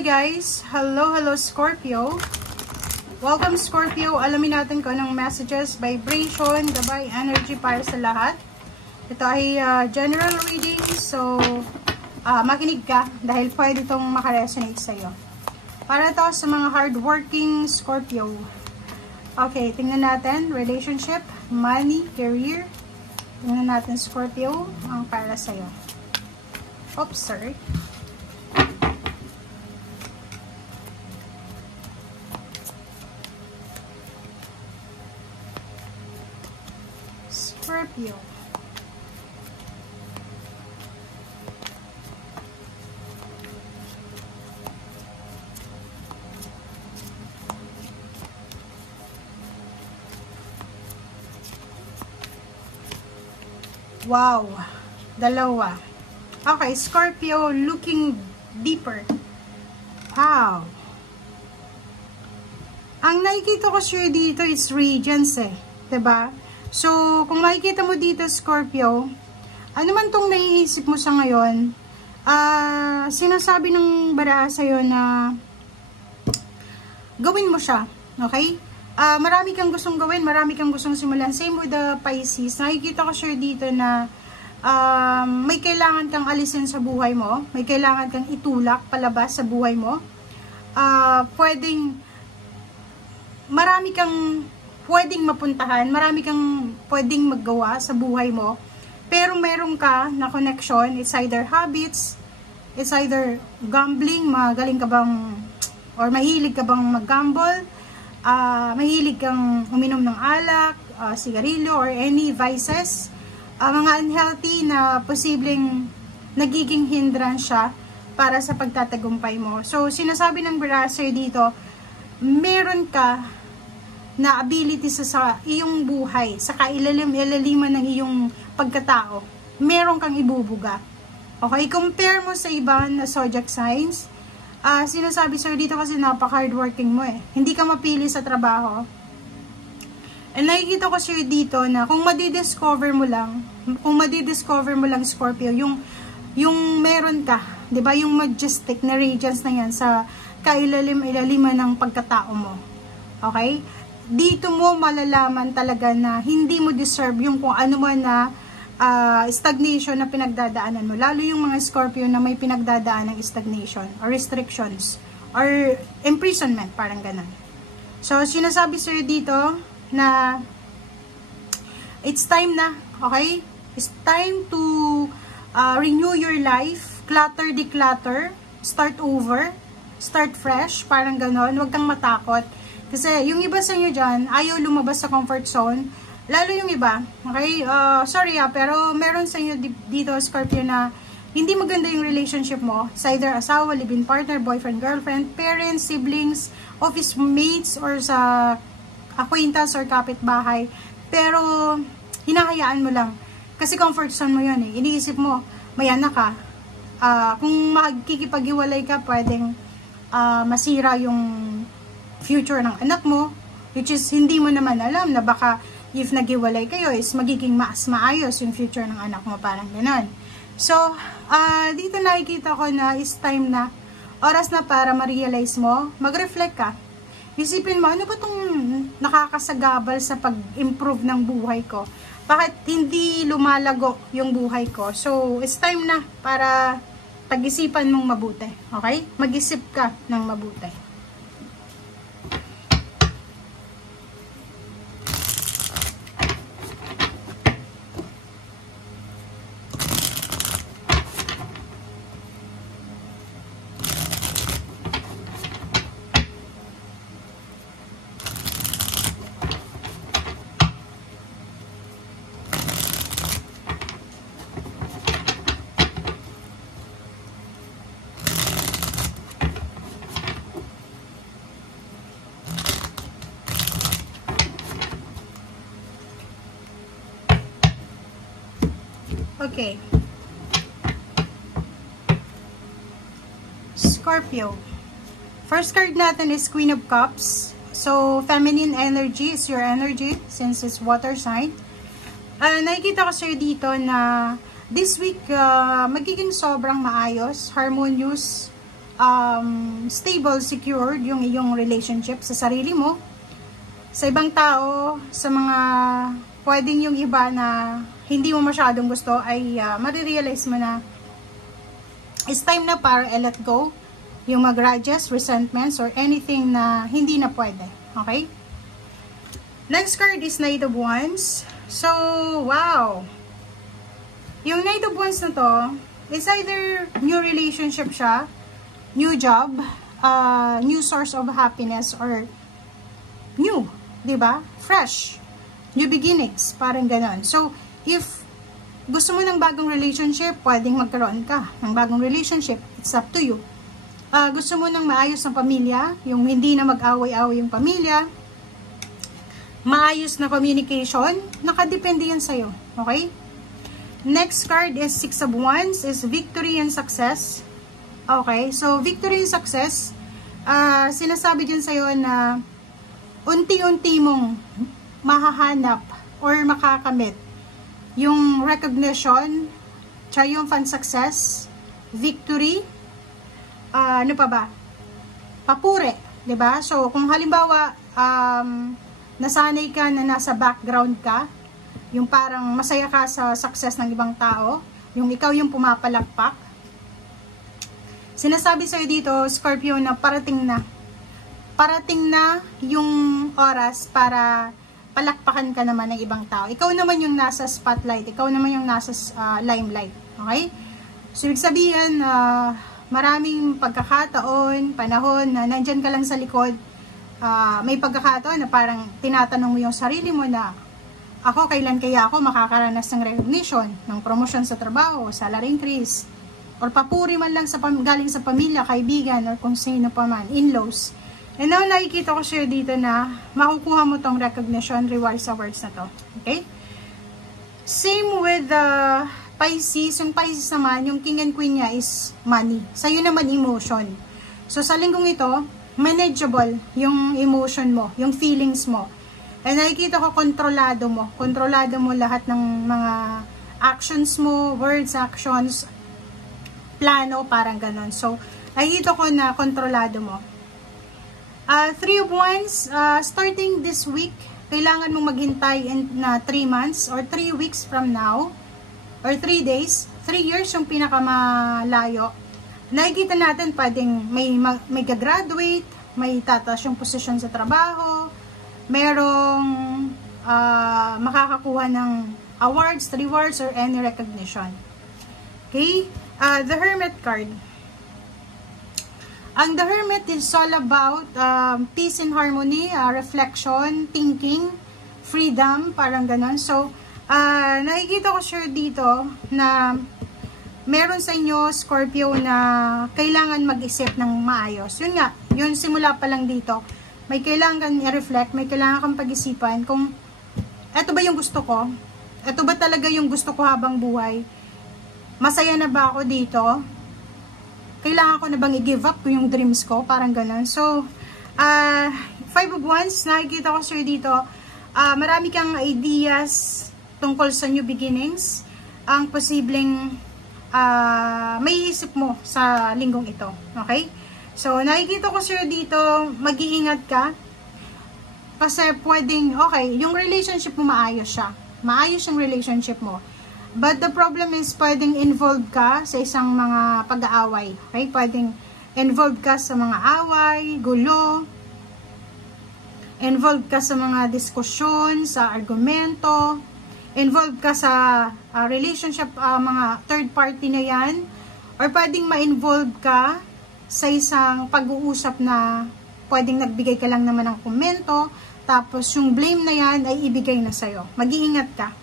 Hi guys! Hello Scorpio! Welcome Scorpio! Alamin natin kung anong messages, vibration, gabay, energy para sa lahat. Ito ay general reading, so makinig ka dahil pwede itong makaresonate sa'yo. Para to sa mga hardworking Scorpio. Okay, tingnan natin. Relationship, money, career. Tingnan natin Scorpio ang para sa'yo. Oops, sorry. Scorpio. Wow, dalawa. Okay, Scorpio looking deeper. Wow. Ang nakikita ko sure dito is Regents eh. 'Di ba? So, kung makikita mo dito, Scorpio, ano man tong naiisip mo sa ngayon, sinasabi ng baraha sa'yo na gawin mo siya, okay? Marami kang gustong gawin, marami kang gustong simulan. Same with the Pisces. Nakikita ko sure dito na may kailangan kang alisin sa buhay mo, may kailangan kang itulak palabas sa buhay mo. Marami kang pwedeng mapuntahan, marami kang pwedeng maggawa sa buhay mo, pero meron ka na connection. It's either habits, it's either gambling, magaling ka bang, or mahilig ka bang mag-gamble, mahilig kang uminom ng alak, sigarilyo, or any vices, mga unhealthy na posibleng nagiging hindrance siya para sa pagtatagumpay mo. So, sinasabi ng brasser dito, meron ka na ability sa iyong buhay, sa kailaliman ng iyong pagkatao, meron kang ibubuga. Okay, compare mo sa iba na zodiac signs. Sinasabi sir dito kasi napaka-hardworking mo eh. Hindi ka mapili sa trabaho. And nakikita ko sir dito na kung madidiscover mo lang Scorpio, yung meron ka, 'di ba, yung majestic na radiance na yan sa kailaliman ng pagkatao mo. Okay? Dito mo malalaman talaga na hindi mo deserve yung kung ano man na stagnation na pinagdadaanan mo. Lalo yung mga Scorpio na may pinagdadaan ng stagnation or restrictions or imprisonment, parang ganun. So, sinasabi sir dito na it's time na, okay? It's time to renew your life, clutter, declutter, start over, start fresh, parang ganon. Huwag kang matakot. Kasi yung iba sa inyo dyan, ayaw lumabas sa comfort zone. Lalo yung iba, okay? Sorry pero meron sa inyo dito, Scorpio, na hindi maganda yung relationship mo. Sa either asawa, live-in partner, boyfriend, girlfriend, parents, siblings, office mates, or sa acquaintance or kapitbahay. Pero, hinahayaan mo lang. Kasi comfort zone mo yun eh. Iniisip mo, may anak ka. Kung magkikipag-iwalay ka, pwedeng masira yung future ng anak mo, which is hindi mo naman alam na baka if naghiwalay kayo is magiging mas maayos yung future ng anak mo, parang gano'n. So, dito nakikita ko na is time na, oras na para ma-realize mo, mag-reflect ka. Isipin mo, ano ba itong nakakasagabal sa pag-improve ng buhay ko? Bakit hindi lumalago yung buhay ko? So, it's time na para pag-isipan mong mabuti. Okay? Mag-isip ka ng mabuti. Okay. Scorpio. First card natin is Queen of Cups. So, feminine energy is your energy since it's water sign. Nakikita ko sir dito na this week magiging sobrang maayos, harmonious, stable, secured yung iyong relationship sa sarili mo, sa ibang tao, sa mga pwedeng yung iba na hindi mo masyadong gusto, ay marirealize mo na it's time na para let go yung mga grudges, resentments, or anything na hindi na pwede. Okay? Next card is Knight of Wands. So, wow! Yung Knight of Wands na to, it's either new relationship siya, new job, new source of happiness, or new, diba? Fresh, new beginnings, parang ganon. So, if gusto mo ng bagong relationship, pwedeng magkaroon ka ng bagong relationship. It's up to you. Gusto mo ng maayos na pamilya, yung hindi na mag-away-away yung pamilya, maayos na communication, nakadepende yan sa'yo. Okay? Next card is Six of Wands, is victory and success. Okay, so victory and success, sinasabi din sa'yo na unti-unti mong mahahanap or makakamit yung recognition, tsaka yung fan success, victory, ano pa ba? Papuri, 'di ba? So kung halimbawa nasanay ka na nasa background ka, yung parang masaya ka sa success ng ibang tao, yung ikaw yung pumapalakpak, sinasabi sa'yo dito, Scorpio, na parating na yung oras para palakpakan ka naman ng ibang tao. Ikaw naman yung nasa spotlight, ikaw naman yung nasa limelight. Okay? So, ibig sabihin, maraming pagkakataon, panahon na nandyan ka lang sa likod, may pagkakataon na parang tinatanong mo yung sarili mo na, ako, kailan kaya ako makakaranas ng recognition, ng promotion sa trabaho, salary increase, or papuri man lang galing sa pamilya, kaibigan, or kung sino pa man, in-laws. And now, nakikita ko siya dito na makukuha mo tong recognition, rewards, awards na to. Okay? Same with the Pisces. Yung Pisces naman, yung King and Queen niya is money. Sa'yo naman, emotion. So, sa linggong ito, manageable yung emotion mo, yung feelings mo. And nakikita ko, kontrolado mo. Kontrolado mo lahat ng mga actions mo, words, actions, plano, parang ganon. So, nakikita ko na kontrolado mo. Three of Wands, starting this week, kailangan mong maghintay na 3 months or 3 weeks from now, or 3 days, 3 years yung pinakamalayo. Nakikita natin pwedeng may gagraduate, may tataas yung posisyon sa trabaho, merong makakakuha ng awards, rewards, or any recognition. Okay? The Hermit card. Ang The Hermit is all about peace and harmony, reflection, thinking, freedom, parang ganon. So, nakikita ko sure dito na meron sa inyo, Scorpio, na kailangan mag-isip ng maayos. Yun nga, yun simula pa lang dito. May kailangan kang i-reflect, may kailangan kang pag-isipan kung eto ba yung gusto ko? Eto ba talaga yung gusto ko habang buhay? Masaya na ba ako dito? Kailangan ko na bang i-give up yung dreams ko? Parang ganun. So, Five of Wands, nakikita ko sir dito, marami kang ideas tungkol sa new beginnings. Ang posibleng may isip mo sa linggong ito. Okay? So, nakikita ko sir dito, mag-iingat ka. Kasi pwedeng, okay, yung relationship mo maayos siya. Maayos yung relationship mo. But the problem is, pwedeng involved ka sa isang mga pag-aaway. Okay? Pwedeng involved ka sa mga away, gulo. Involved ka sa mga diskusyon, sa argumento. Involved ka sa relationship, mga third party na yan. Or pwedeng ma-involved ka sa isang pag-uusap na pwedeng nagbigay ka lang naman ng komento. Tapos yung blame na yan ay ibigay na sa'yo. Mag-iingat ka.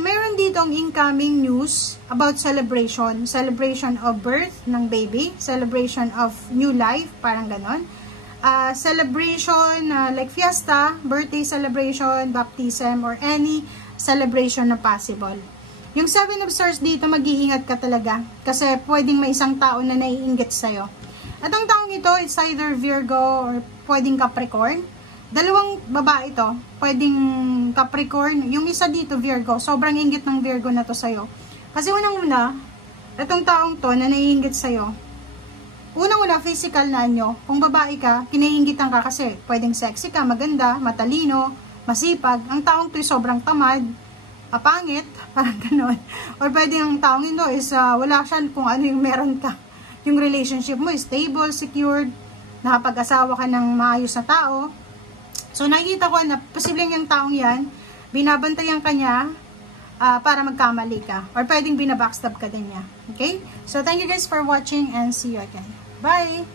Meron ditong incoming news about celebration. Celebration of birth ng baby. Celebration of new life. Parang ganon. Celebration like fiesta, birthday celebration, baptism, or any celebration na possible. Yung Seven of Swords dito, mag-iingat ka talaga. Kasi pwedeng may isang tao na naiinggit sa'yo. At ang taong ito, it's either Virgo or pwedeng Capricorn. Dalawang babae ito, pwedeng Capricorn. Yung isa dito, Virgo. Sobrang inggit ng Virgo na to sa'yo. Kasi unang-una, itong taong to na naiinggit sa'yo, unang-una, physical na anyo. Kung babae ka, kiniinggitan ka kasi pwedeng sexy ka, maganda, matalino, masipag. Ang taong to'y sobrang tamad, pangit, parang ganon. Or pwedeng ang taong ito is wala siya kung ano yung meron ka. Yung relationship mo is stable, secured, nakapag-asawa ka ng maayos na tao. So nakikita ko na posibleng yung taong yan, binabantayan ka niya para magkamali ka. Or pwedeng binabackstab ka din niya. Okay? So thank you guys for watching and see you again. Bye!